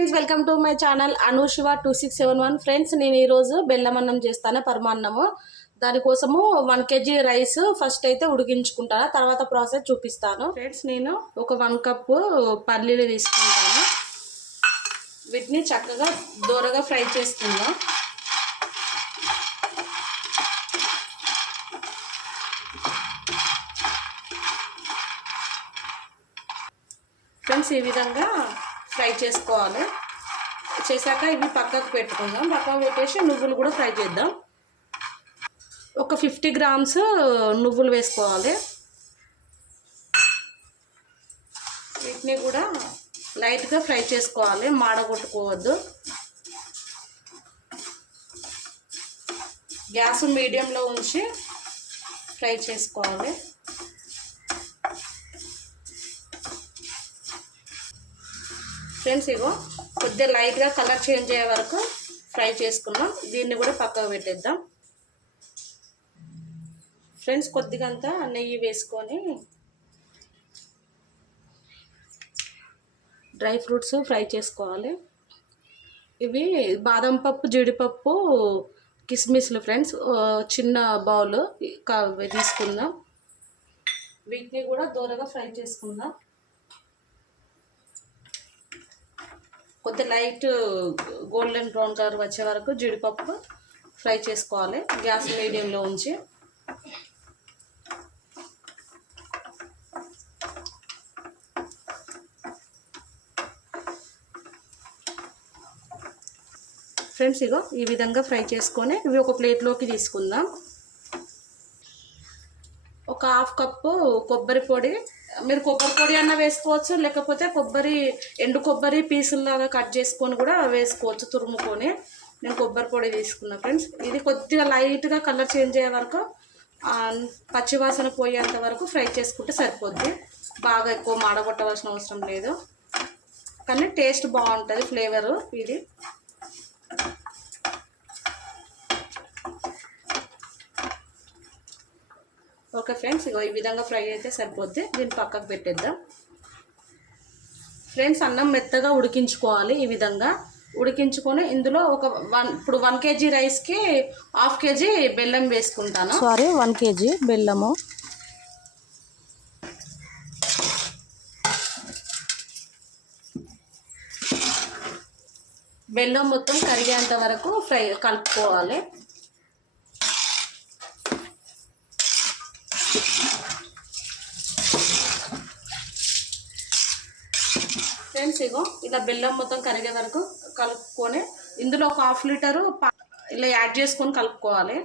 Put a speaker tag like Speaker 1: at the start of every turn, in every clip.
Speaker 1: Friends welcome to my channel Anushiva two six seven one. Friends నేను ఈరోజు బెల్లమన్నం చేస్తాను పరమాన్నము. దానికోసము వన్ కేజీ రైస్ ఫస్ట్ అయితే ఉడికించుకుంటాను తర్వాత ప్రాసెస్ చూపిస్తాను. ఫ్రెండ్స్ నేను ఒక వన్ కప్పు పల్లీలు తీసుకుంటాను. వీటిని చక్కగా దూరగా ఫ్రై చేసుకుందాం. ఫ్రెండ్స్ ఈ విధంగా ఫ్రై చేసుకోవాలి. చేశాక ఇవి పక్కకు పెట్టుకుందాం. పక్కకు పెట్టేసి నువ్వులు కూడా ఫ్రై చేద్దాం. ఒక ఫిఫ్టీ గ్రామ్స్ నువ్వులు వేసుకోవాలి. వీటిని కూడా లైట్గా ఫ్రై చేసుకోవాలి. మాడగొట్టుకోవద్దు. గ్యాస్ మీడియంలో ఉంచి ఫ్రై చేసుకోవాలి. ఫ్రెండ్స్ ఇగో కొద్దిగా లైట్గా కలర్ చేంజ్ అయ్యే వరకు ఫ్రై చేసుకున్నాం దీన్ని కూడా పక్కకు పెట్టేద్దాం. ఫ్రెండ్స్ కొద్దిగా అంతా నెయ్యి వేసుకొని డ్రై ఫ్రూట్స్ ఫ్రై చేసుకోవాలి. ఇవి బాదం పప్పు జీడిపప్పు కిస్మిస్లు ఫ్రెండ్స్ చిన్న బౌల్ తీసుకుందాం. వీటిని కూడా దూరగా ఫ్రై చేసుకుందాం. కొద్ది లైట్ గోల్డెన్ బ్రౌన్ కలర్ వచ్చే వరకు జీడిపప్పు ఫ్రై చేసుకోవాలి. గ్యాస్ మీడియంలో ఉంచి. ఫ్రెండ్స్ ఇగో ఈ విధంగా ఫ్రై చేసుకొని ఇవి ఒక ప్లేట్లోకి తీసుకుందాం. ఒక హాఫ్ కప్పు కొబ్బరి పొడి. మీరు కొబ్బరి పొడి అన్న వేసుకోవచ్చు లేకపోతే కొబ్బరి ఎండు కొబ్బరి పీసుల్లాగా కట్ చేసుకొని కూడా వేసుకోవచ్చు తురుముకొని. నేను కొబ్బరి పొడి తీసుకున్నా ఫ్రెండ్స్. ఇది కొద్దిగా లైట్గా కలర్ చేంజ్ అయ్యే వరకు పచ్చివాసన పోయేంత వరకు ఫ్రై చేసుకుంటే సరిపోద్ది. బాగా ఎక్కువ మాడగొట్టవలసిన అవసరం లేదు. కానీ టేస్ట్ బాగుంటుంది ఫ్లేవరు ఇది. ఓకే ఫ్రెండ్స్ ఇగో ఈ విధంగా ఫ్రై అయితే సరిపోద్ది. దీన్ని పక్కకు పెట్టేద్దాం. ఫ్రెండ్స్ అన్నం మెత్తగా ఉడికించుకోవాలి ఈ విధంగా. ఉడికించుకొని ఇందులో ఒక వన్ ఇప్పుడు వన్ కేజీ రైస్కి హాఫ్ కేజీ బెల్లం వేసుకుంటాను.
Speaker 2: సారీ వన్ కేజీ బెల్లము.
Speaker 1: బెల్లం మొత్తం కరిగేంత వరకు ఫ్రై కలుపుకోవాలి. ఫ్రెండ్స్ ఇగో ఇలా బెల్లం మొత్తం కరిగే వరకు కలుపుకొని ఇందులో ఒక హాఫ్ లీటరు ఇలా యాడ్ చేసుకొని కలుపుకోవాలి.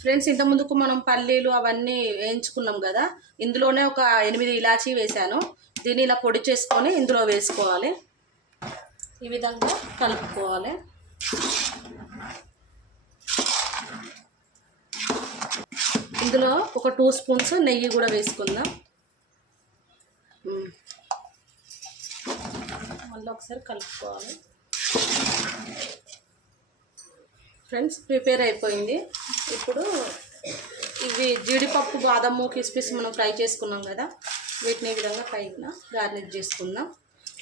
Speaker 1: ఫ్రెండ్స్ ఇంత ముందుకు మనం పల్లీలు అవన్నీ వేయించుకున్నాం కదా. ఇందులోనే ఒక ఎనిమిది ఇలాచీ వేసాను. దీన్ని ఇలా పొడి చేసుకొని ఇందులో వేసుకోవాలి. ఈ విధంగా కలుపుకోవాలి. ఇందులో ఒక టూ స్పూన్స్ నెయ్యి కూడా వేసుకుందాం. మళ్ళీ ఒకసారి కలుపుకోవాలి. ఫ్రెండ్స్ ప్రిపేర్ అయిపోయింది. ఇప్పుడు ఇవి జీడిపప్పు బాదము కిస్మిస్ మనం ఫ్రై చేసుకున్నాం కదా వీటిని ఈ విధంగా పైన గార్నిష్ చేసుకుందాం.